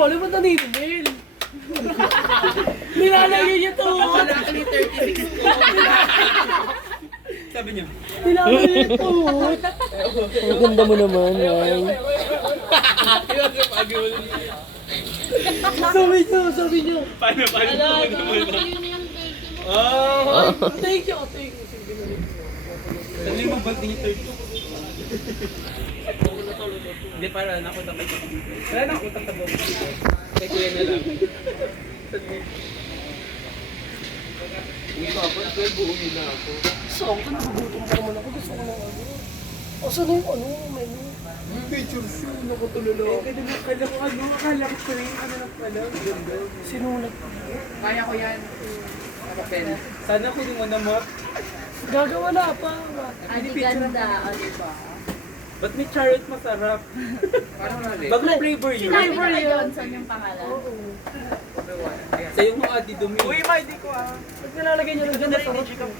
pala, ba't naninimil? Nilalagay niya to. Actually, 36 po. Sabi niyo. Nilalagay niya to. Ang ganda mo naman, ay. Sabi niyo. Paano? Oh, thank you. Sabi mo ba din 32? Hindi, para nakutak kayo. Wala na utak sa buong. Kaya kuya na lang. Hindi pa ako, 12 buong na ako. Saan ko nagugutom pa naman ako. Gusto ko ng ano. Asan na yung menu? Pictures yun, nakutulala ako. Akala ko train, lang pala. Sinulat ko. Kaya ko yan. Nakapel. Sana kunin mo na map. Gagawa na pa. Ang ganda, o diba? Ba't may charot masarap? Parang mali. Bagong flavor yun. Sinabi na kay Johnson yung pangalan. Oo. Sa'yo mo adi dumi. Uy, ma, hindi ko ah. Pag nilalagay niyo lang dyan, masarap.